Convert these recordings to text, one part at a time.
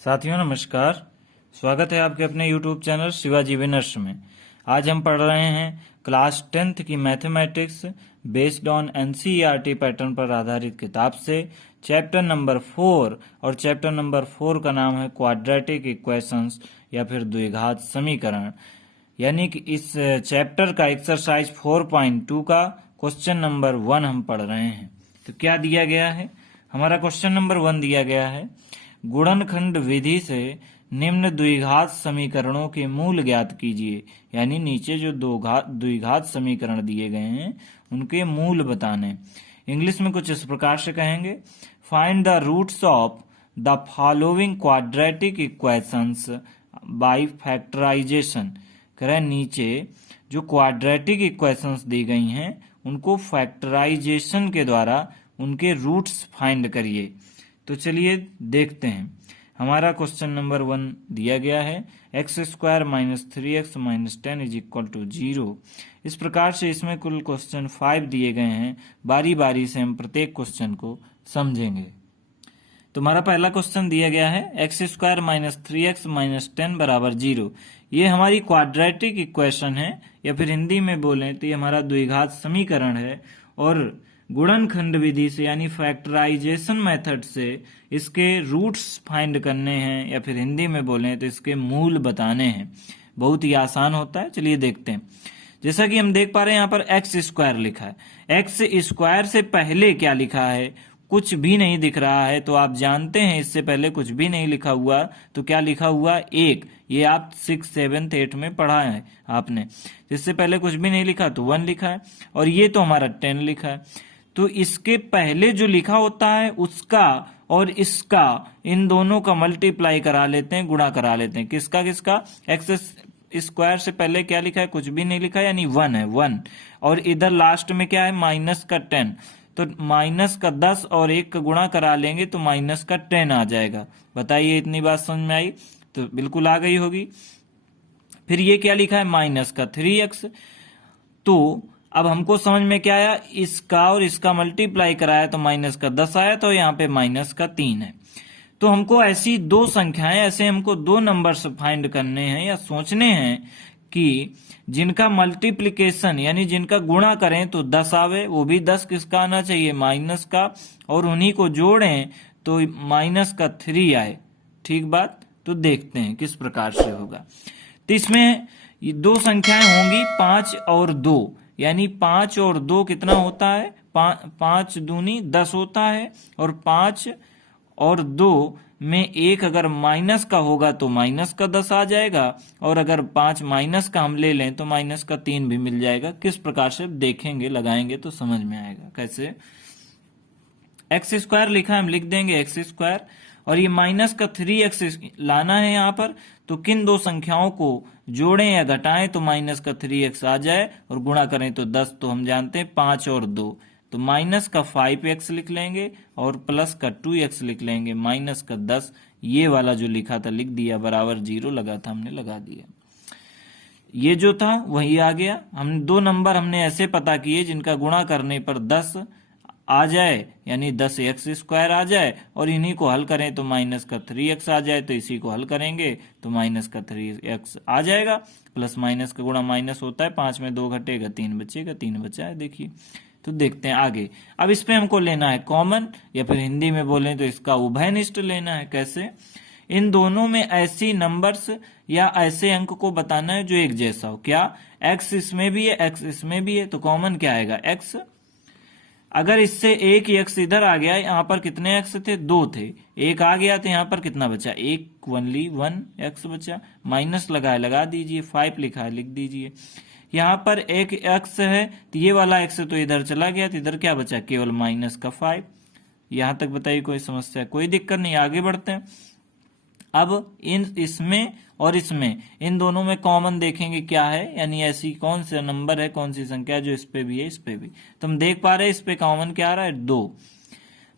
साथियों नमस्कार। स्वागत है आपके अपने YouTube चैनल शिवाजी विनर्स में। आज हम पढ़ रहे हैं क्लास 10th की mathematics based on NCERT pattern पर आधारित किताब से चैप्टर नंबर 4, और चैप्टर नंबर 4 का नाम है क्वाड्रेटिक इक्वेशंस या फिर द्विघात समीकरण। यानी कि इस चैप्टर का एक्सरसाइज 4.2 का क्वेश्चन नंबर 1 हम पढ़ रहे हैं। तो क्या दिया गया है? हमारा क्वेश्चन नंबर 1 दिया गया है, गुणनखंड विधि से निम्न द्विघात समीकरणों के मूल ज्ञात कीजिए। यानी नीचे जो द्विघात समीकरण दिए गए हैं उनके मूल बताने। इंग्लिश में कुछ इस प्रकार से कहेंगे, find the roots of the following quadratic equations by factorisation. कह रहे नीचे जो क्वाड्रेटिक इक्वेशंस दी गई हैं उनको फैक्टराइजेशन के द्वारा उनके रूट्स फाइंड करिए। तो चलिए देखते हैं। हमारा क्वेश्चन नंबर 1 दिया गया है, x² minus 3x minus 10 is equal to 0। इस प्रकार से इसमें कुल क्वेश्चन 5 दिए गए हैं। बारी बारी से हम प्रत्येक क्वेश्चन को समझेंगे। तो हमारा पहला क्वेश्चन दिया गया है, x² माइनस 3x माइनस 10 बराबर 0। ये हमारी क्वाड्रेटिक इक्वेशन है, या फिर हिंदी में बोलें तो ये हमारा द्विघात समीकरण है। और गुणनखंड विधि से यानी फैक्टराइजेशन मेथड से इसके रूट्स फाइंड करने हैं, या फिर हिंदी में बोलें तो इसके मूल बताने हैं। बहुत ही आसान होता है। चलिए देखते हैं। जैसा कि हम देख पा रहे हैं यहाँ पर x² लिखा है। x² से पहले क्या लिखा है? कुछ भी नहीं दिख रहा है। तो आप जानते हैं इससे पहले कुछ भी नहीं लिखा हुआ तो क्या लिखा हुआ? 1। ये आप 6, 7, 8 में पढ़ा है आपने। इससे पहले कुछ भी नहीं लिखा तो 1 लिखा है, और ये तो हमारा 10 लिखा है। तो इसके पहले जो लिखा होता है उसका और इसका, इन दोनों का मल्टीप्लाई करा लेते हैं, गुणा करा लेते हैं। किसका किसका? x² से पहले क्या लिखा है? कुछ भी नहीं लिखा, यानी 1 है, 1। और इधर लास्ट में क्या है? माइनस का 10। तो माइनस का 10 और 1 का गुणा करा लेंगे तो माइनस का 10 आ जाएगा। बताइए इतनी बात समझ में आई? तो बिल्कुल आ गई होगी। फिर ये क्या लिखा है? माइनस का 3x। तो अब हमको समझ में क्या आया? इसका और इसका मल्टीप्लाई कराया तो माइनस का 10 आया, तो यहाँ पे माइनस का 3 है। तो हमको ऐसी दो संख्याएं, ऐसे हमको दो नंबर्स फाइंड करने हैं या सोचने हैं कि जिनका मल्टीप्लिकेशन यानी जिनका गुणा करें तो 10 आवे, वो भी 10 किसका आना चाहिए? माइनस का, और उन्हीं को जोड़ें तो माइनस का 3 आए। ठीक बात? तो देखते हैं किस प्रकार से होगा। तो इसमें ये दो संख्याएं होंगी 5 और 2, यानी 5 और 2 कितना होता है? 5 दूनी 10 होता है, और 5 और 2 में 1 अगर माइनस का होगा तो माइनस का 10 आ जाएगा, और अगर 5 माइनस का हम ले लें तो माइनस का 3 भी मिल जाएगा। किस प्रकार से देखेंगे, लगाएंगे तो समझ में आएगा। कैसे? x² लिखा है, हम लिख देंगे x², और ये माइनस का 3x लाना है यहाँ पर। तो किन दो संख्याओं को जोड़ें या घटाएं तो माइनस का 3x आ जाए, और गुणा करें तो 10। तो हम जानते हैं 5 और 2, तो माइनस का 5x लिख लेंगे और प्लस का 2x लिख लेंगे। माइनस का 10, ये वाला जो लिखा था लिख दिया, बराबर 0 लगा था, हमने लगा दिया। ये जो था वही आ गया। हम दो नंबर हमने ऐसे पता किए जिनका गुणा करने पर 10 आ जाए, यानी 10x² आ जाए, और इन्हीं को हल करें तो माइनस का 3x आ जाए। तो इसी को हल करेंगे तो माइनस का 3x आ जाएगा। प्लस माइनस का गुणा माइनस होता है, 5 में 2 घटेगा, 3 बचेगा, 3 बचा है। देखिए, तो देखते हैं आगे। अब इस पे हमको लेना है कॉमन, या फिर हिंदी में बोलें तो इसका उभयनिष्ठ लेना है। कैसे? इन दोनों में ऐसी नंबर्स या ऐसे अंक को बताना है जो एक जैसा हो। क्या? x इसमें भी है, x इसमें भी है, तो कॉमन क्या आएगा? x। अगर इससे एक x इधर आ गया, यहाँ पर कितने x थे? 2 थे, एक आ गया तो यहाँ पर कितना बचा? एक, ओनली 1 x बचा। माइनस लगा दीजिए, 5 लिखा है लिख दीजिए। यहाँ पर एक x है तो ये वाला x तो इधर चला गया, तो इधर क्या बचा? केवल माइनस का 5। यहाँ तक बताइए कोई समस्या? कोई दिक्कत नहीं, आगे बढ़ते हैं। अब इसमें और इसमें, इन दोनों में कॉमन देखेंगे क्या है, यानी ऐसी कौन सा नंबर है, कौन सी संख्या है जो इस पे भी है, इस पे भी। तो हम देख पा रहे हैं इस पे कॉमन क्या आ रहा है?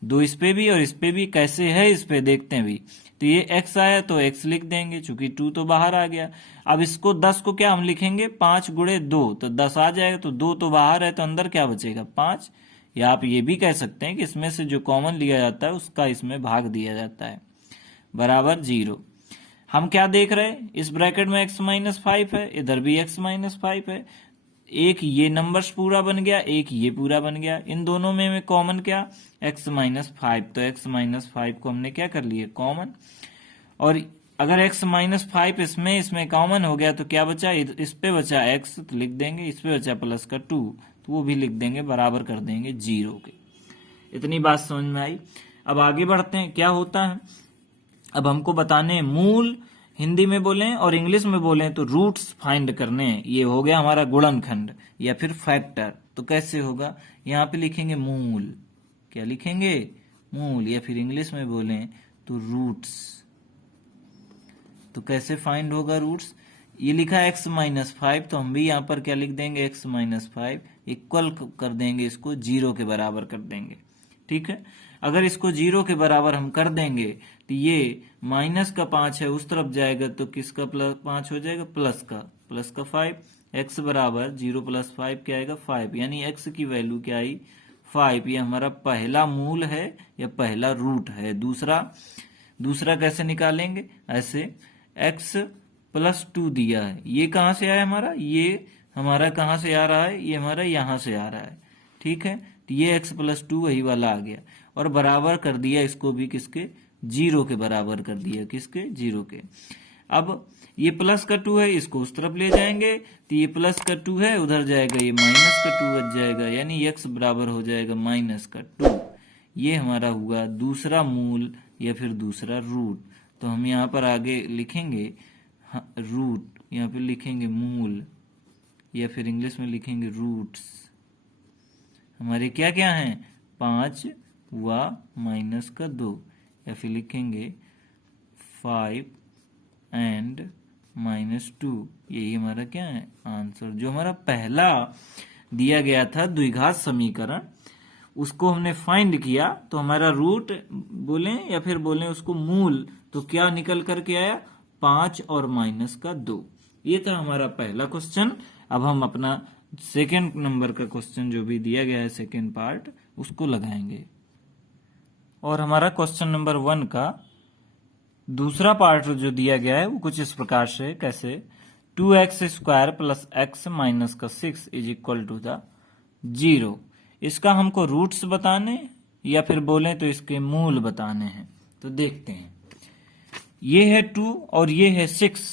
2 इस पे भी और इस पे भी। कैसे है इस पे देखते हैं भी। तो ये x आया तो x लिख देंगे, चूंकि 2 तो बाहर आ गया। अब इसको 10 को क्या हम लिखेंगे? 5 गुणे 2, तो 10 आ जाएगा। तो 2 तो बाहर है तो अंदर क्या बचेगा? 5। या आप ये भी कह सकते हैं कि इसमें से जो कॉमन लिया जाता है उसका इसमें भाग दिया जाता है। बराबर 0। हम क्या देख रहे हैं, इस ब्रैकेट में x माइनस 5 है, इधर भी x माइनस 5 है। एक ये नंबर्स पूरा बन गया, एक ये पूरा बन गया। इन दोनों में कॉमन क्या, x माइनस 5। तो x माइनस 5 को हमने क्या कर लिया, कॉमन। और अगर x माइनस 5 इसमें कॉमन हो गया तो क्या बचा, इस पे बचा x तो लिख देंगे, इस पे बचा प्लस का 2 तो वो भी लिख देंगे, बराबर कर देंगे 0 के। इतनी बात समझ में आई। अब आगे बढ़ते हैं, क्या होता है। अब हमको बताने हैं मूल, हिंदी में बोलें और इंग्लिश में बोलें तो रूट्स फाइंड करने हैं। ये हो गया हमारा गुणनखंड या फिर फैक्टर। तो कैसे होगा, यहाँ पे लिखेंगे मूल, क्या लिखेंगे, मूल, या फिर इंग्लिश में बोलें तो रूट्स। तो कैसे फाइंड होगा रूट्स, ये लिखा है x माइनस 5 तो हम भी यहाँ पर क्या लिख देंगे, x माइनस 5 इक्वल कर देंगे, इसको 0 के बराबर कर देंगे। ठीक है, अगर इसको 0 के बराबर हम कर देंगे तो ये माइनस का 5 है उस तरफ जाएगा तो किसका प्लस 5 हो जाएगा, प्लस का 5। x बराबर 0 प्लस 5 क्या आएगा, 5, यानी x की वैल्यू क्या आई, 5। ये हमारा पहला मूल है या पहला रूट है। दूसरा कैसे निकालेंगे, ऐसे x प्लस 2 दिया है, ये कहाँ से आया हमारा, ये हमारा कहाँ से आ रहा है, ये हमारा यहाँ से आ रहा है। ठीक है, तो ये x प्लस 2 वही वाला आ गया और बराबर कर दिया इसको भी, किसके, 0 के बराबर कर दिया, किसके, 0 के। अब ये प्लस का 2 है, इसको उस तरफ ले जाएंगे तो ये प्लस का 2 है, उधर जाएगा ये माइनस का 2 बच जाएगा, यानी x बराबर हो जाएगा माइनस का 2। ये हमारा हुआ दूसरा मूल या फिर दूसरा रूट। तो हम यहाँ पर आगे लिखेंगे रूट, यहाँ पे लिखेंगे मूल या फिर इंग्लिश में लिखेंगे रूट्स। हमारे क्या क्या हैं, 5 व माइनस का 2, या फिर लिखेंगे 5 एंड माइनस 2। यही हमारा क्या है आंसर। जो हमारा पहला दिया गया था द्विघात समीकरण, उसको हमने फाइंड किया तो हमारा रूट बोलें या फिर बोलें उसको मूल, तो क्या निकल करके आया, 5 और माइनस का 2। ये था हमारा पहला क्वेश्चन। अब हम अपना सेकेंड नंबर का क्वेश्चन जो भी दिया गया है सेकेंड पार्ट, उसको लगाएंगे। और हमारा क्वेश्चन नंबर 1 का दूसरा पार्ट जो दिया गया है वो कुछ इस प्रकार से, कैसे, 2x square plus x minus का 6 इज इक्वल टू द 0। इसका हमको रूट्स बताने या फिर बोलें तो इसके मूल बताने हैं। तो देखते हैं, ये है 2 और ये है 6।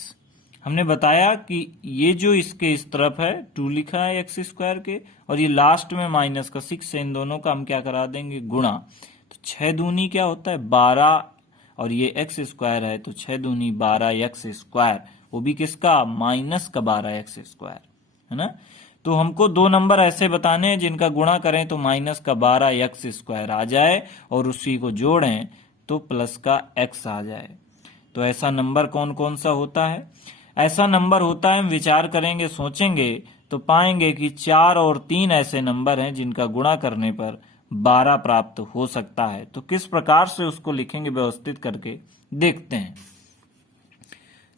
हमने बताया कि ये जो इसके इस तरफ है 2 लिखा है x स्क्वायर के, और ये लास्ट में माइनस का 6 है, इन दोनों का हम क्या करा देंगे, गुणा। तो 6 दूनी क्या होता है 12, और ये x स्क्वायर है तो 6 दूनी 12 x स्क्वायर, वो भी किसका, माइनस का 12 x स्क्वायर, है ना। तो हमको दो नंबर ऐसे बताने हैं जिनका गुणा करें तो माइनस का 12 x स्क्वायर आ जाए और उसी को जोड़ें तो प्लस का x आ जाए। तो ऐसा नंबर कौन कौन सा होता है, ऐसा नंबर होता है, हम विचार करेंगे सोचेंगे तो पाएंगे कि 4 और 3 ऐसे नंबर हैं जिनका गुणा करने पर 12 प्राप्त हो सकता है। तो किस प्रकार से उसको लिखेंगे व्यवस्थित करके देखते हैं।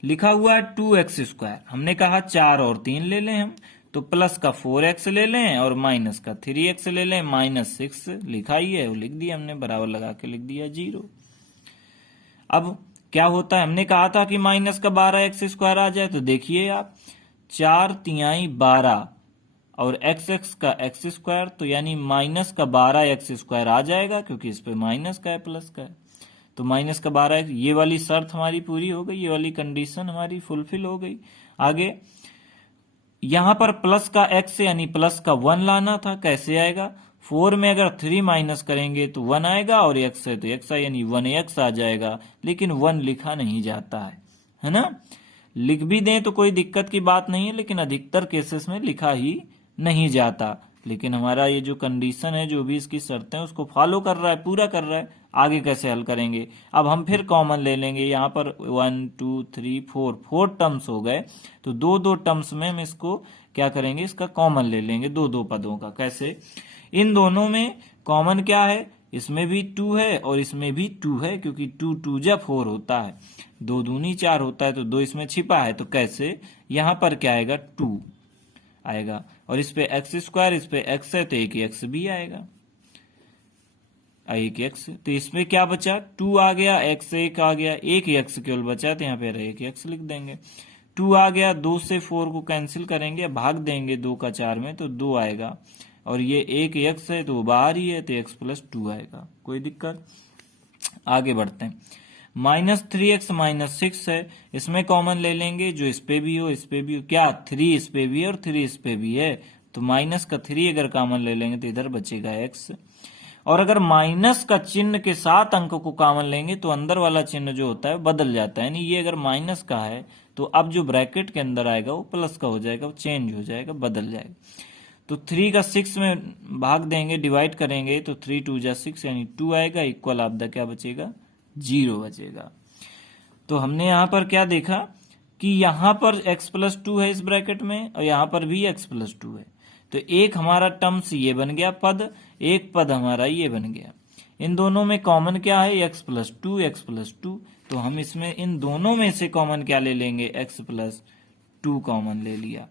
लिखा हुआ है 2x स्क्वायर, हमने कहा 4 और 3 ले लें हम, तो प्लस का 4x ले लें और माइनस का 3x ले लें, माइनस 6 लिखा ही है वो लिख दिया हमने, बराबर लगा के लिख दिया 0। अब क्या होता है, हमने कहा था कि माइनस का 12x स्क्वायर आ जाए, तो देखिए आप 4 तिहाई 12 और x का x स्क्वायर, तो यानी माइनस का 12x स्क्वायर आ जाएगा क्योंकि इस पे माइनस का है प्लस का है। तो माइनस का 12, ये वाली शर्त हमारी पूरी हो गई, ये वाली कंडीशन हमारी फुलफिल हो गई। आगे यहां पर प्लस का x यानी प्लस का 1 लाना था, कैसे आएगा, 4 में अगर 3 माइनस करेंगे तो 1 आएगा और x है तो x यानी 1x आ जाएगा, लेकिन 1 लिखा नहीं जाता है ना। लिख भी दें तो कोई दिक्कत की बात नहीं है, लेकिन अधिकतर केसेस में लिखा ही नहीं जाता। लेकिन हमारा ये जो कंडीशन है, जो भी इसकी शर्तें हैं उसको फॉलो कर रहा है, पूरा कर रहा है। आगे कैसे हल करेंगे, अब हम फिर कॉमन ले लेंगे। यहाँ पर 1 2 3 4 टर्म्स हो गए, तो दो दो टर्म्स में हम इसको क्या करेंगे, इसका कॉमन ले लेंगे दो दो पदों का। कैसे, इन दोनों में कॉमन क्या है, इसमें भी 2 है और इसमें भी 2 है, क्योंकि 2 2 जा 4 होता है, 2 दूनी 4 होता है, तो 2 इसमें छिपा है। तो कैसे, यहाँ पर क्या आएगा 2 आएगा, और इस पे x स्क्वायर, इस पे x है तो एक x भी आएगा। एक एक्स, तो इसमें क्या बचा 2 आ गया, एक्स 1 आ गया, एक एक्स केवल बचा तो यहाँ पे एक एक्स लिख देंगे। 2 आ गया, 2 से 4 को कैंसिल करेंगे, भाग देंगे 2 का 4 में तो 2 आएगा, और ये एक एक्स है तो वो बाहर ही है तो एक्स प्लस 2 आएगा। कोई दिक्कत? आगे बढ़ते हैं। -3x -6 है, इसमें कॉमन ले लेंगे, जो इस पे भी हो इस पे भी हो, क्या 3 इस पे भी है और 3 इस पे भी है, तो माइनस का 3 अगर कॉमन ले लेंगे तो इधर बचेगा x। और अगर माइनस का चिन्ह के साथ अंक को कॉमन लेंगे तो अंदर वाला चिन्ह जो होता है बदल जाता है, यानी ये अगर माइनस का है तो अब जो ब्रैकेट के अंदर आएगा वो प्लस का हो जाएगा, वो चेंज हो जाएगा, बदल जाएगा। तो 3 का 6 में भाग देंगे, डिवाइड करेंगे तो 3 2 जा 6 यानी 2 आएगा, इक्वल ऑफ द क्या बचेगा 0 बचेगा। तो हमने यहां पर क्या देखा कि यहां पर x प्लस 2 है इस ब्रैकेट में और यहां पर भी x प्लस 2 है, तो एक हमारा टर्म्स ये बन गया पद, एक पद हमारा ये बन गया। इन दोनों में कॉमन क्या है x प्लस 2 x प्लस 2, तो हम इसमें इन दोनों में से कॉमन क्या ले लेंगे x प्लस 2 कॉमन ले लिया।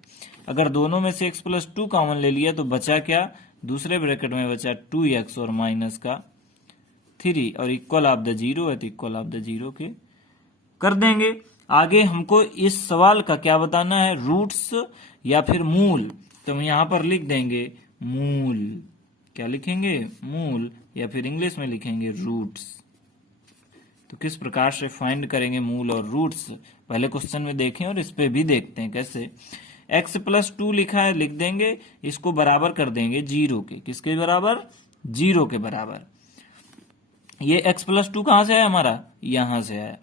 अगर दोनों में से x प्लस 2 कॉमन ले लिया तो बचा क्या, दूसरे ब्रैकेट में बचा 2x और माइनस का 3 और इक्वल ऑफ द 0 है तो इक्वल ऑफ द 0 के कर देंगे। आगे हमको इस सवाल का क्या बताना है, रूट्स या फिर मूल, तो हम यहां पर लिख देंगे मूल। क्या लिखेंगे? मूल, या फिर इंग्लिश में लिखेंगे रूट्स। तो किस प्रकार से फाइंड करेंगे मूल और रूट्स, पहले क्वेश्चन में देखें और इस पे भी देखते हैं कैसे। x प्लस 2 लिखा है, लिख देंगे, इसको बराबर कर देंगे 0 के। किसके बराबर? 0 के बराबर। ये x प्लस 2 कहां से आया हमारा? यहां से आया।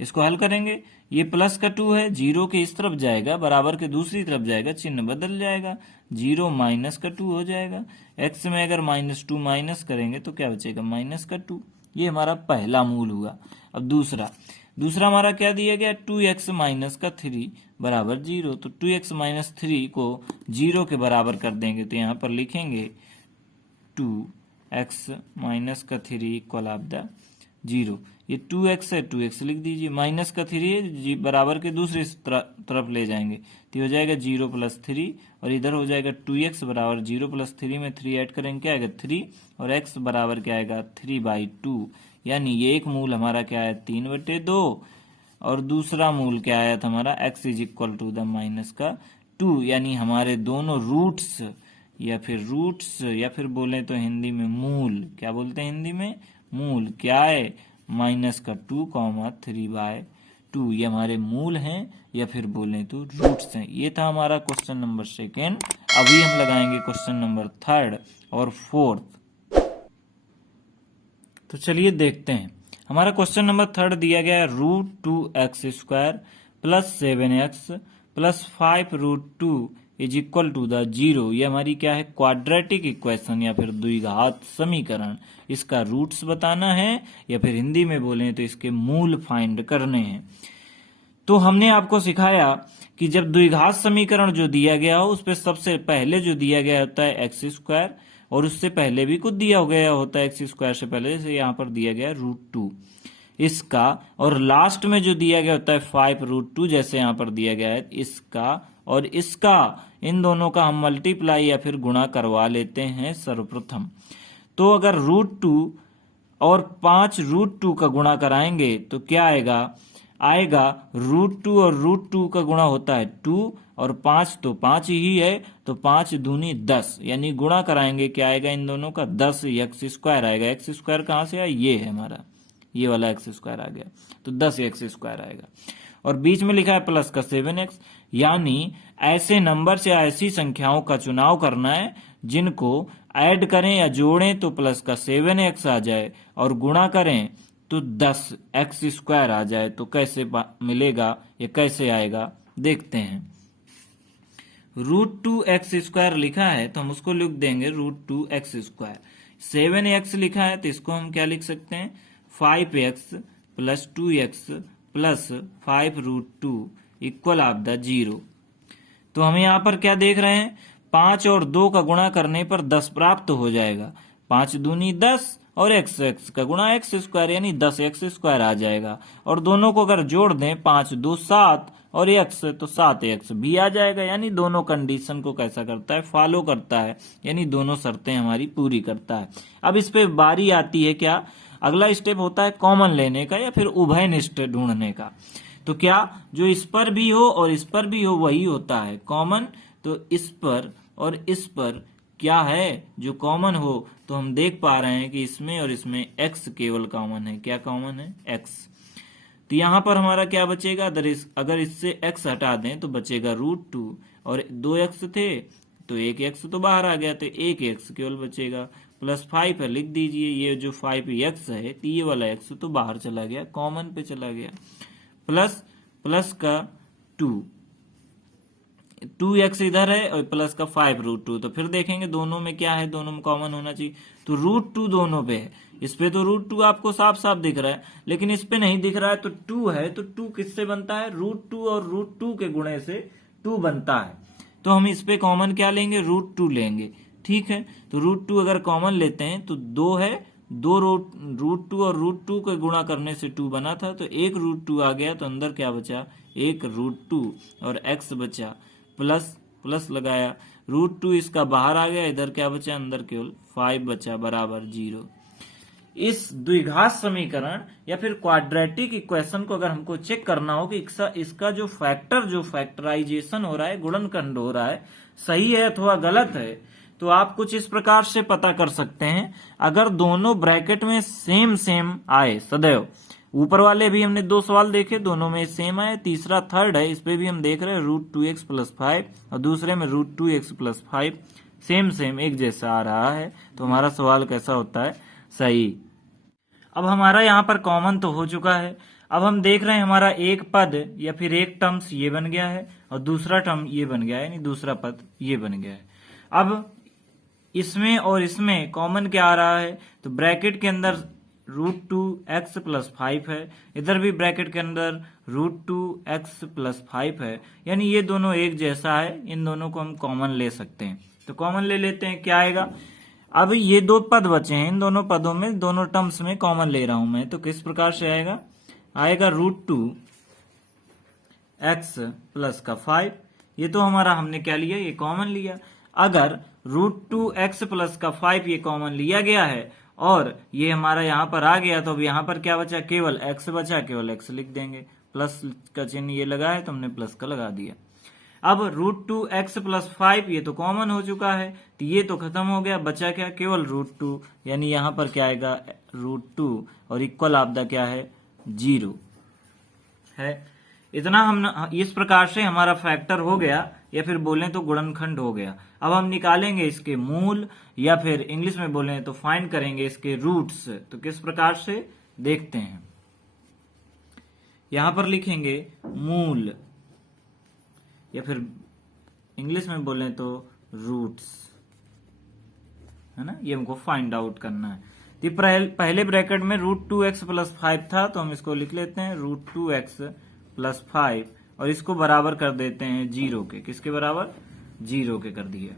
इसको हल करेंगे, ये प्लस का 2 है, 0 के इस तरफ जाएगा, बराबर के दूसरी तरफ जाएगा, चिन्ह बदल जाएगा, 0 माइनस का 2 हो जाएगा। x में अगर -2 माइनस करेंगे तो क्या बचेगा? माइनस का 2। ये हमारा पहला मूल हुआ। अब दूसरा हमारा क्या दिया गया, 2x माइनस का 3 बराबर 0, तो 2x माइनस 3 को 0 के बराबर कर देंगे, तो यहाँ पर लिखेंगे 2x माइनस का 3 इक्वल ऑफ द 0। ये 2x है, 2x लिख दीजिए, माइनस का 3 है, बराबर के दूसरी तरफ ले जाएंगे तो हो जाएगा 0 प्लस 3, और इधर हो जाएगा 2x बराबर 0 प्लस 3 में 3 ऐड करेंगे क्या आएगा 3, और x बराबर क्या आएगा 3/2, यानी ये एक मूल हमारा क्या है 3/2, और दूसरा मूल क्या आया था हमारा x is equal to the minus का 2, यानी हमारे दोनों रूट्स या फिर बोले तो हिंदी में मूल, क्या बोलते हैं हिंदी में? मूल क्या है? माइनस का 2, 3/2, ये हमारे मूल हैं या फिर बोले तो रूट्स हैं। ये था हमारा क्वेश्चन नंबर 2। अभी हम लगाएंगे क्वेश्चन नंबर 3 और 4। तो चलिए देखते हैं। हमारा क्वेश्चन नंबर 3 दिया गया है √2x² plus 7x plus 5√2 is equal to the 0। ये हमारी क्या है? क्वाड्रेटिक इक्वेशन या फिर द्विघात समीकरण। इसका रूट्स बताना है या फिर हिंदी में बोलें तो इसके मूल फाइंड करने हैं। तो हमने आपको सिखाया कि जब द्विघात समीकरण जो दिया गया हो उस पर सबसे पहले जो दिया गया होता है x², और उससे पहले भी कुछ दिया गया होता है x² से पहले, जैसे यहाँ पर दिया गया √2 इसका, और लास्ट में जो दिया गया होता है 5√2 जैसे यहाँ पर दिया गया है इसका और इसका, इन दोनों का हम मल्टीप्लाई या फिर गुणा करवा लेते हैं सर्वप्रथम। तो अगर √2 और 5√2 का गुणा कराएंगे तो क्या आएगा? √2 और √2 का गुणा होता है 2, और 5 तो 5 ही है, तो 5 दूनी 10, यानी गुणा कराएंगे क्या आएगा इन दोनों का? 10 x² आएगा। x² कहाँ से आया? ये है हमारा, ये वाला x² आ गया, तो 10 x² आएगा। और बीच में लिखा है प्लस का 7x, यानी ऐसे नंबर से ऐसी संख्याओं का चुनाव करना है जिनको ऐड करें या जोड़ें तो प्लस का 7x आ जाए, और गुणा करें तो 10x² आ जाए। तो कैसे मिलेगा या कैसे आएगा देखते हैं। √2x² लिखा है तो हम उसको लिख देंगे √2x²। 7x लिखा है तो इसको हम क्या लिख सकते हैं? 5x plus 2x plus 5√2 equal of the 0। तो हम यहाँ पर क्या देख रहे हैं? 5 और 2 का गुणा करने पर 10 प्राप्त हो जाएगा। 5 दूनी 10 और एक्स एक्स का गुणा एक्स स्क्वायर यानी 10x स्क्वायर आ जाएगा। और दोनों को अगर जोड़ दें 5 2 7 और एक्स तो 7x भी आ जाएगा, यानी दोनों कंडीशन को कैसा करता है, फॉलो करता है, यानी दोनों शर्तें हमारी पूरी करता है। अब इस पे बारी आती है क्या, अगला स्टेप होता है कॉमन लेने का या फिर उभयनिष्ठ ढूंढने का। तो क्या जो इस पर भी हो और इस पर भी हो वही होता है कॉमन। तो इस पर और इस पर क्या है जो कॉमन हो, तो हम देख पा रहे हैं कि इसमें और इसमें x केवल कॉमन है। क्या कॉमन है, x। तो यहां पर हमारा क्या बचेगा, अगर इससे x हटा दें तो बचेगा √2 और 2x थे तो 1x तो बाहर आ गया, तो 1x केवल बचेगा। +5 है, लिख दीजिए। ये जो 5x है तो ये वाला x तो बाहर चला गया, कॉमन पे चला गया। प्लस प्लस का 2x इधर है और प्लस का 5√2, तो फिर देखेंगे दोनों में क्या है, दोनों में कॉमन होना चाहिए। तो √2 दोनों पे है, इस पे तो √2 आपको साफ साफ दिख रहा है, लेकिन इस पे नहीं दिख रहा है। तो 2 है, तो 2 किससे बनता है, √2 और √2 के गुणे से 2 बनता है। तो हम इस पे कॉमन क्या लेंगे, √2 लेंगे। ठीक है, तो √2 अगर कॉमन लेते हैं तो 2 है, 2 √2 और √2 के गुणा करने से 2 बना था, तो 1 √2 आ गया, तो अंदर क्या बचा, 1 √2 और x बचा, प्लस प्लस लगाया, √2 इसका बाहर आ गया, इधर क्या बचा, अंदर केवल 5 बचा, बराबर 0। इस द्विघात समीकरण या फिर क्वाड्रेटिक इक्वेशन को अगर हमको चेक करना हो कि इसका जो फैक्टराइजेशन हो रहा है, गुणनखंड हो रहा है, सही है अथवा गलत है, तो आप कुछ इस प्रकार से पता कर सकते हैं। अगर दोनों ब्रैकेट में सेम सेम आए सदैव, ऊपर वाले भी हमने 2 सवाल देखे, दोनों में सेम आए, तीसरा थर्ड है, इस पे भी हम देख रहे हैं √2x + 5 और दूसरे में √2x + 5 सेम सेम एक जैसा आ रहा है, तो हमारा सवाल कैसा होता है, सही। अब हमारा यहाँ पर कॉमन तो हो चुका है। अब हम देख रहे हैं हमारा एक पद या फिर एक टर्म्स ये बन गया है और दूसरा टर्म ये बन गया है, यानी दूसरा पद ये बन गया है। अब इसमें और इसमें कॉमन क्या आ रहा है, तो ब्रैकेट के अंदर √2x + 5 है, इधर भी ब्रैकेट के अंदर √2x + 5 है, यानी ये दोनों एक जैसा है, इन दोनों को हम कॉमन ले सकते हैं। तो कॉमन ले लेते हैं, क्या आएगा। अब ये 2 पद बचे हैं, इन दोनों पदों में, दोनों टर्म्स में कॉमन ले रहा हूं मैं, तो किस प्रकार से आएगा, आएगा √2x + 5। ये तो हमारा हमने क्या लिया, ये कॉमन लिया। अगर √2x + 5 ये कॉमन लिया गया है और ये हमारा यहाँ पर आ गया, तो अब यहाँ पर क्या बचा, केवल x बचा, केवल x लिख देंगे। प्लस का चिन्ह ये लगा है तो हमने प्लस का लगा दिया। अब √2x + 5 ये तो कॉमन हो चुका है, तो ये तो खत्म हो गया, बचा क्या, केवल √2, यानी यहाँ पर क्या आएगा, √2 और इक्वल आपदा क्या है, 0 है। इतना हम इस प्रकार से हमारा फैक्टर हो गया या फिर बोलें तो गुणनखंड हो गया। अब हम निकालेंगे इसके मूल या फिर इंग्लिश में बोलें तो फाइंड करेंगे इसके रूट्स। तो किस प्रकार से देखते हैं, यहां पर लिखेंगे मूल या फिर इंग्लिश में बोलें तो रूट्स, है ना, ये हमको फाइंड आउट करना है। तो पहले ब्रैकेट में √2x + 5 था, तो हम इसको लिख लेते हैं √2x + 5 और इसको बराबर कर देते हैं 0 के। किसके बराबर, 0 के कर दिया।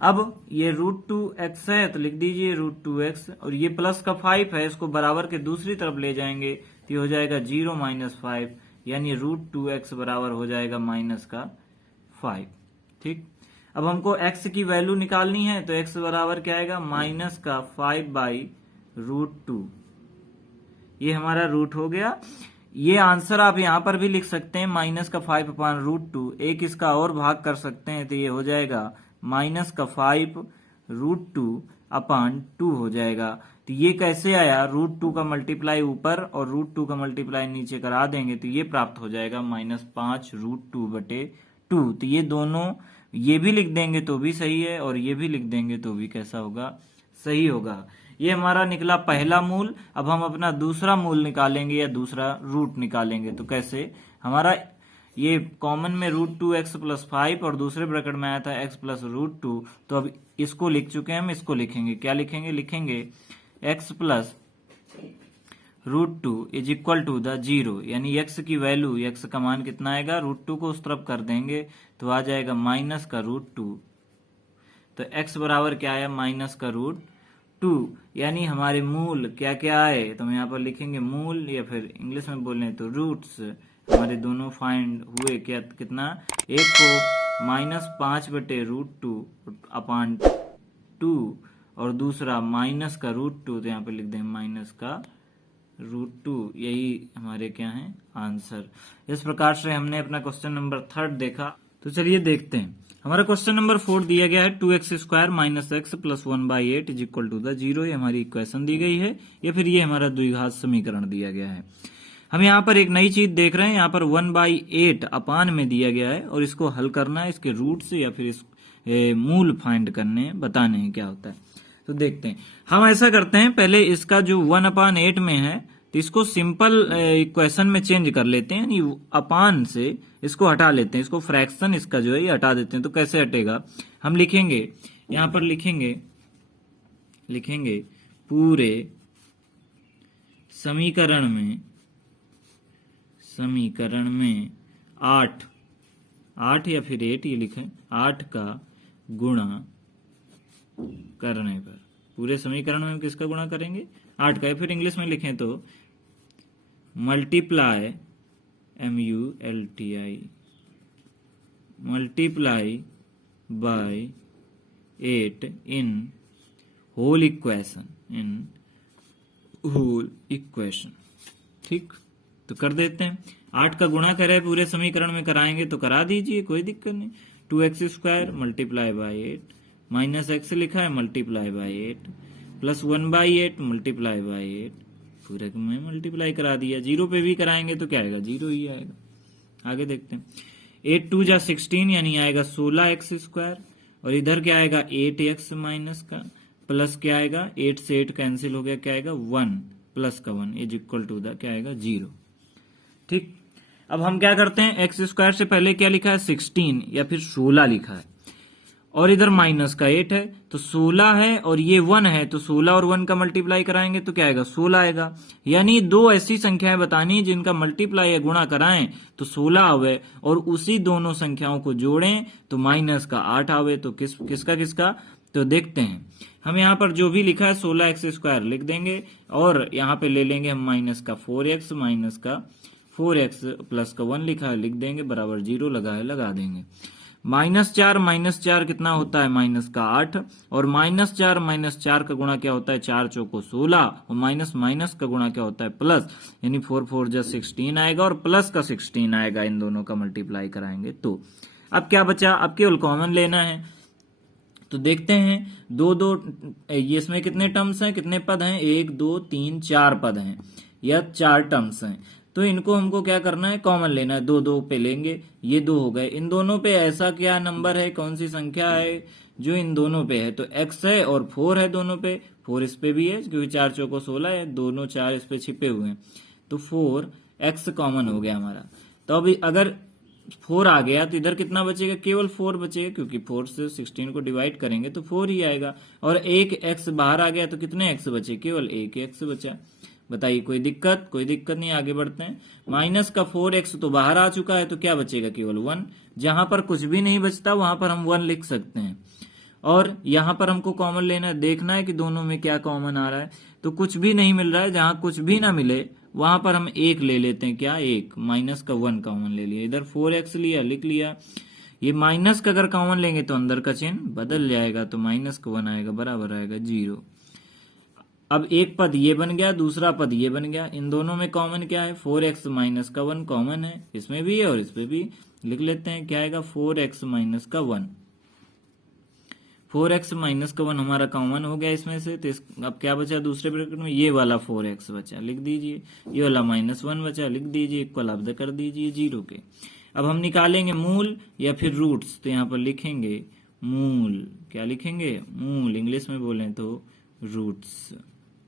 अब ये √2x है तो लिख दीजिए √2x, और ये प्लस का 5 है, इसको बराबर के दूसरी तरफ ले जाएंगे तो ये हो जाएगा 0 - 5, यानी √2x बराबर हो जाएगा -5। ठीक, अब हमको x की वैल्यू निकालनी है, तो x बराबर क्या आएगा, -5/√2। ये हमारा रूट हो गया। ये आंसर आप यहां पर भी लिख सकते हैं, -5/√2। एक इसका और भाग कर सकते हैं, तो ये हो जाएगा -5√2/2 हो जाएगा। तो ये कैसे आया, √2 का मल्टीप्लाई ऊपर और √2 का मल्टीप्लाई नीचे करा देंगे तो ये प्राप्त हो जाएगा -5√2/2। तो ये दोनों, ये भी लिख देंगे तो भी सही है और ये भी लिख देंगे तो भी कैसा होगा, सही होगा। ये हमारा निकला पहला मूल। अब हम अपना दूसरा मूल निकालेंगे या दूसरा रूट निकालेंगे। तो कैसे, हमारा ये कॉमन में √2x + 5 और दूसरे ब्रैकेट में आया था x + √2, तो अब इसको लिख चुके हैं हम, इसको लिखेंगे, क्या लिखेंगे, लिखेंगे x + √2 = 0, यानी x की वैल्यू, x का मान कितना आएगा, √2 को उस तरफ कर देंगे तो आ जाएगा -√2। तो x बराबर क्या आया, -√2। टू, यानी हमारे मूल क्या क्या आए, तो हम यहाँ पर लिखेंगे मूल, या फिर इंग्लिश में बोलें तो रूट्स हमारे दोनों फाइंड हुए। क्या कितना, एक को -5/√2 अपान 2 और दूसरा माइनस का √2, तो यहाँ पे लिख देंगे माइनस का √2। यही हमारे क्या है आंसर। इस प्रकार से हमने अपना क्वेश्चन नंबर 3 देखा। तो चलिए देखते हैं। हमारा क्वेश्चन नंबर 4 दिया गया है 2x² - x + 1/8 = 0। ये हमारी इक्वेशन दी गई है, या फिर ये हमारा द्विघात समीकरण दिया गया है। हम यहाँ पर एक नई चीज देख रहे हैं, यहाँ पर 1/8 अपान में दिया गया है और इसको हल करना है, इसके रूट्स या फिर इस मूल फाइंड करने हैं, बताने हैं क्या होता है। तो देखते हैं। हम ऐसा करते हैं, पहले इसका जो 1/8 में है तो इसको सिंपल इक्वेशन में चेंज कर लेते हैं, यानी अपान से इसको हटा लेते हैं, इसको फ्रैक्शन इसका जो है ये हटा देते हैं। तो कैसे हटेगा, हम लिखेंगे यहां पर लिखेंगे पूरे समीकरण में 8 या फिर 8 ये लिखें, 8 का गुणा करने पर, पूरे समीकरण में हम किसका गुणा करेंगे 8 का, या फिर इंग्लिश में लिखें तो multiply by 8 in whole equation. ठीक, तो कर देते हैं। 8 का गुणा करे पूरे समीकरण में कराएंगे तो करा दीजिए, कोई दिक्कत नहीं। 2x² × 8 माइनस x लिखा है multiply by 8 plus 1/8 multiply by 8, पूरे में मल्टीप्लाई करा दिया। 0 पे भी कराएंगे तो क्या आएगा, 0 ही आएगा। आगे देखते हैं। 8 2 जा 16 यानी आएगा 16x², और इधर क्या आएगा 8x माइनस का, प्लस क्या आएगा 8 से 8 कैंसिल हो गया, क्या आएगा 1 प्लस का 1 = क्या आएगा 0। ठीक, अब हम क्या करते हैं, x² से पहले क्या लिखा है 16 या फिर 16 लिखा है, और इधर माइनस का 8 है, तो 16 है और ये 1 है, तो 16 और 1 का मल्टीप्लाई कराएंगे तो क्या आएगा 16 आएगा। यानी दो ऐसी संख्याएं बतानी जिनका मल्टीप्लाई या गुणा कराएं तो 16 आवे, और उसी दोनों संख्याओं को जोड़ें तो माइनस का 8 आवे। तो किसका तो देखते हैं। हम यहाँ पर जो भी लिखा है 16x² लिख देंगे, और यहाँ पे ले लेंगे हम माइनस का 4x माइनस का 4x प्लस का 1 लिखा है लिख देंगे, बराबर 0 लगा देंगे। -4 कितना होता है -8, और -4 का गुणा क्या होता है 4 चौको 16, और माइनस का गुणा क्या होता है प्लस, यानी 4 4 जा 16 आएगा और प्लस का 16 आएगा। इन दोनों का मल्टीप्लाई कराएंगे तो अब क्या बचा, अब केवल कॉमन लेना है। तो देखते हैं, दो ये इसमें कितने टर्म्स हैं, कितने पद हैं, 1 2 3 4 पद हैं या 4 टर्म्स हैं। तो इनको हमको क्या करना है, कॉमन लेना है। 2 2 पे लेंगे, ये 2 हो गए। इन दोनों पे ऐसा क्या नंबर है, कौन सी संख्या है जो इन दोनों पे है, तो x है और 4 है दोनों पे। 4 इस पे भी है क्योंकि 4 चौको 16 है, दोनों 4 इस पे छिपे हुए हैं, तो 4x कॉमन हो गया हमारा। तो अभी अगर 4 आ गया तो इधर कितना बचेगा, केवल 4 बचेगा, क्योंकि 4 से 16 को डिवाइड करेंगे तो 4 ही आएगा। और एक x बाहर आ गया तो कितने x बचे, केवल एक x बचा। बताइए कोई दिक्कत, कोई दिक्कत नहीं, आगे बढ़ते हैं। माइनस का 4x तो बाहर आ चुका है, तो क्या बचेगा, केवल 1। जहां पर कुछ भी नहीं बचता वहां पर हम 1 लिख सकते हैं। और यहां पर हमको कॉमन लेना है, देखना है कि दोनों में क्या कॉमन आ रहा है। तो कुछ भी नहीं मिल रहा है, जहां कुछ भी ना मिले वहां पर हम 1 ले लेते हैं। क्या 1, माइनस का 1 कॉमन ले लिया, इधर 4x लिया, लिख लिया। ये माइनस का अगर कॉमन लेंगे तो अंदर का चिन्ह बदल जाएगा, तो माइनस का 1 आएगा, बराबर आएगा 0। अब एक पद ये बन गया, दूसरा पद ये बन गया। इन दोनों में कॉमन क्या है, 4x माइनस का 1 कॉमन है, इसमें भी है और इसमें भी। लिख लेते हैं, क्या आएगा 4x माइनस का 1। 4x माइनस का 1 हमारा कॉमन हो गया इसमें से। तो अब क्या बचा दूसरे ब्रैकेट में, ये वाला 4x बचा, लिख दीजिए। ये वाला -1 बचा, लिख दीजिए, इक्वल लब्ध कर दीजिए 0 के। अब हम निकालेंगे मूल या फिर रूट्स, तो यहाँ पर लिखेंगे मूल। क्या लिखेंगे, मूल, इंग्लिश में बोलें तो रूट्स।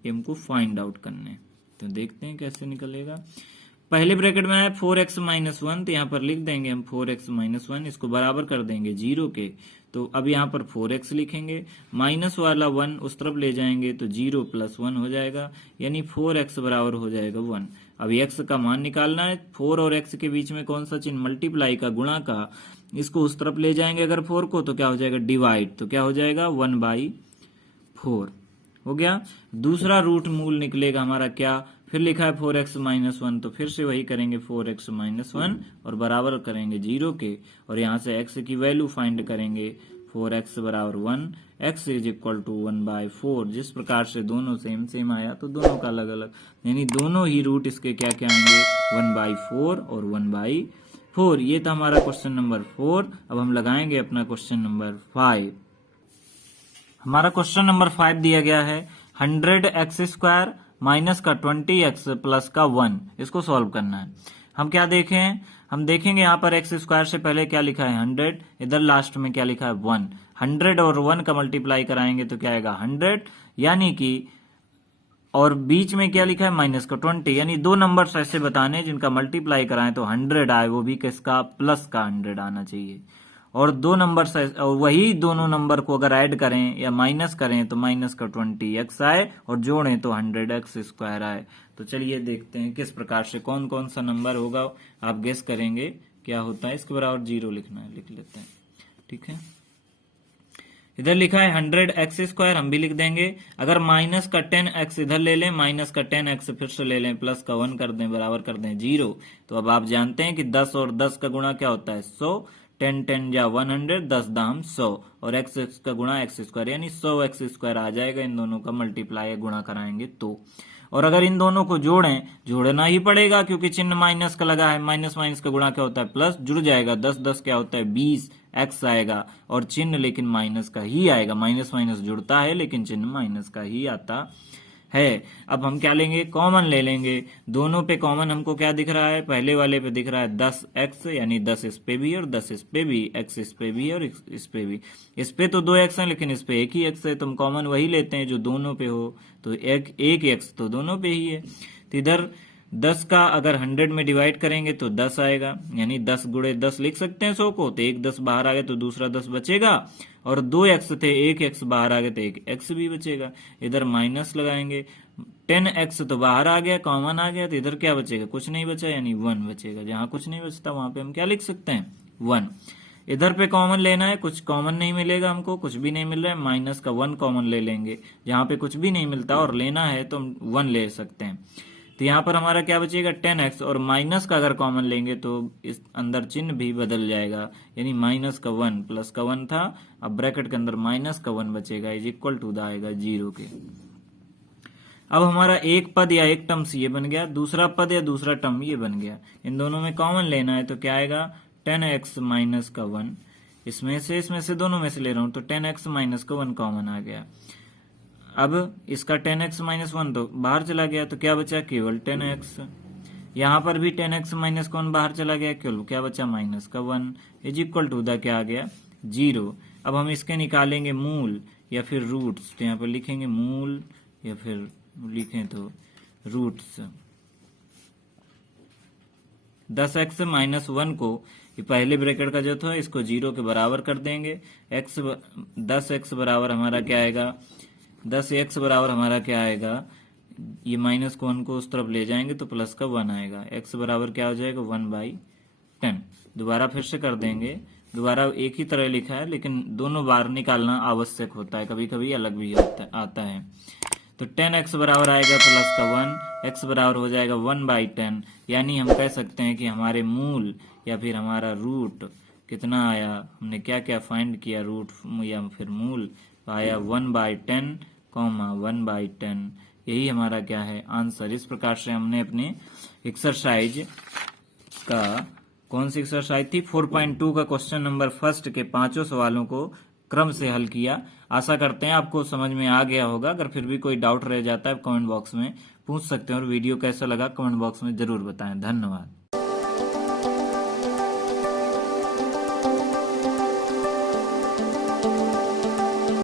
ये हमको फाइंड आउट करने, तो देखते हैं कैसे निकलेगा। पहले ब्रैकेट में है 4x माइनस 1, तो यहाँ पर लिख देंगे हम 4x माइनस 1, इसको बराबर कर देंगे 0 के। तो अब यहाँ पर 4x लिखेंगे, माइनस वाला 1 उस तरफ ले जाएंगे तो 0 प्लस 1 हो जाएगा, यानी 4x बराबर हो जाएगा 1। अब x का मान निकालना है, 4 और x के बीच में कौन सा चिन्ह, मल्टीप्लाई का, गुणा का। इसको उस तरफ ले जाएंगे अगर 4 को, तो क्या हो जाएगा डिवाइड, तो क्या हो जाएगा 1/4 हो गया। दूसरा रूट मूल निकलेगा हमारा क्या, फिर लिखा है 4x माइनस 1, तो फिर से वही करेंगे 4x माइनस 1 और बराबर करेंगे 0 के, और यहाँ से x की वैल्यू फाइंड करेंगे 4x बराबर 1, x इज इक्वल टू 1/4। जिस प्रकार से दोनों सेम सेम आया तो दोनों का अलग अलग, यानी दोनों ही रूट इसके क्या क्या आएंगे 1/4 और 1/4। ये था हमारा क्वेश्चन नंबर 4। अब हम लगाएंगे अपना क्वेश्चन नंबर 5। हमारा क्वेश्चन नंबर 5 दिया गया है 100x² माइनस का 20x प्लस का 1, इसको सॉल्व करना है। हम क्या देखें, हम देखेंगे यहाँ पर x² से पहले क्या लिखा है 100, इधर लास्ट में क्या लिखा है 1। 100 और 1 का मल्टीप्लाई कराएंगे तो क्या आएगा 100, यानी कि, और बीच में क्या लिखा है माइनस का 20, यानी दो नंबर्स ऐसे बताने जिनका मल्टीप्लाई कराएं तो 100 आए, वो भी किसका, प्लस का 100 आना चाहिए। और दो नंबर और वही दोनों नंबर को अगर ऐड करें या माइनस करें तो माइनस का 20x आए, और जोड़ें तो 100x² आए। तो चलिए देखते हैं किस प्रकार से कौन कौन सा नंबर होगा, आप गेस करेंगे क्या होता है। इसके बराबर 0 लिखना है, लिख लेते हैं, ठीक है। इधर लिखा है 100x², हम भी लिख देंगे। अगर माइनस का 10x इधर ले लें, माइनस का 10x फिर से ले लें, प्लस का 1 कर दें, बराबर कर दें 0। तो अब आप जानते हैं कि 10 और 10 का गुणा क्या होता है 100, 10 10 जा 100, 10 दाम 100, और x का गुणा x², यानी 100x² आ जाएगा। इन दोनों का मल्टीप्लाई गुणा कराएंगे तो, और अगर इन दोनों को जोड़ें, जोड़ना ही पड़ेगा क्योंकि चिन्ह माइनस का लगा है, माइनस माइनस का गुणा क्या होता है प्लस, जुड़ जाएगा, 10 10 क्या होता है 20, x आएगा, और चिन्ह लेकिन माइनस का ही आएगा। माइनस माइनस जुड़ता है लेकिन चिन्ह माइनस का ही आता है। अब हम क्या लेंगे, कॉमन ले लेंगे। दोनों पे कॉमन हमको क्या दिख रहा है, पहले वाले पे दिख रहा है 10x, यानी 10 इस पे भी और 10 इस पे भी, x इस पे भी और इस पे भी। इस पे तो 2x है लेकिन इस पे एक ही x है, तो हम कॉमन वही लेते हैं जो दोनों पे हो, तो एक x तो दोनों पे ही है। तो इधर 10 का अगर 100 में डिवाइड करेंगे तो 10 आएगा, यानी 10 गुणे 10 लिख सकते हैं 100 को, तो एक 10 बाहर आ गया तो दूसरा 10 बचेगा, और 2x थे, एक x बाहर आ गया तो एक x भी बचेगा। इधर माइनस लगाएंगे, 10x तो बाहर आ गया, कॉमन आ गया, तो इधर क्या बचेगा, कुछ नहीं बचा, यानी 1 बचेगा। जहां कुछ नहीं बचता वहां पे हम क्या लिख सकते हैं 1। इधर पे कॉमन लेना है, कुछ कॉमन नहीं मिलेगा हमको, कुछ भी नहीं मिल रहा है, माइनस का 1 कॉमन ले लेंगे। जहां पे कुछ भी नहीं मिलता और लेना है तो हम 1 ले सकते हैं। तो यहाँ पर हमारा क्या बचेगा 10x, और माइनस का अगर कॉमन लेंगे तो इस अंदर चिन्ह भी बदल जाएगा, यानी माइनस का 1 प्लस का 1 था, अब ब्रैकेट के अंदर माइनस का 1 बचेगा, इज इक्वल टू आएगा 0 के। अब हमारा एक पद या एक टर्म्स ये बन गया, दूसरा पद या दूसरा टर्म ये बन गया। इन दोनों में कॉमन लेना है तो क्या आएगा 10x माइनस का 1, इसमें से दोनों में से ले रहा हूं तो 10x माइनस का 1 कॉमन आ गया। अब इसका 10x माइनस 1 तो बाहर चला गया, तो क्या बचा केवल 10x। यहाँ पर भी 10x माइनस का 1 बाहर चला गया, केवल क्या बचा माइनस का 1, इज इक्वल टू क्या आ गया 0। अब हम इसके निकालेंगे मूल या फिर रूट्स, तो यहाँ पर लिखेंगे मूल या फिर लिखें तो रूट्स। 10x माइनस 1 को ये पहले ब्रैकेट का जो था इसको 0 के बराबर कर देंगे। 10x बराबर हमारा क्या आएगा, 10x बराबर हमारा क्या आएगा, ये माइनस को 1 को उस तरफ ले जाएंगे तो प्लस का 1 आएगा। x बराबर क्या हो जाएगा 1/10। दोबारा फिर से कर देंगे, दोबारा एक ही तरह लिखा है लेकिन दोनों बार निकालना आवश्यक होता है, कभी कभी अलग भी आता है। तो 10x बराबर आएगा प्लस का 1, x बराबर हो जाएगा 1/10, यानी हम कह सकते हैं कि हमारे मूल या फिर हमारा रूट कितना आया, हमने क्या क्या फाइंड किया, रूट या फिर मूल आया 1/10, 1/10। यही हमारा क्या है आंसर। इस प्रकार से हमने अपने एक्सरसाइज का, कौन सी एक्सरसाइज थी 4.2 का क्वेश्चन नंबर फर्स्ट के 5 सवालों को क्रम से हल किया। आशा करते हैं आपको समझ में आ गया होगा। अगर फिर भी कोई डाउट रह जाता है कमेंट बॉक्स में पूछ सकते हैं, और वीडियो कैसा लगा कमेंट बॉक्स में जरूर बताएं। धन्यवाद।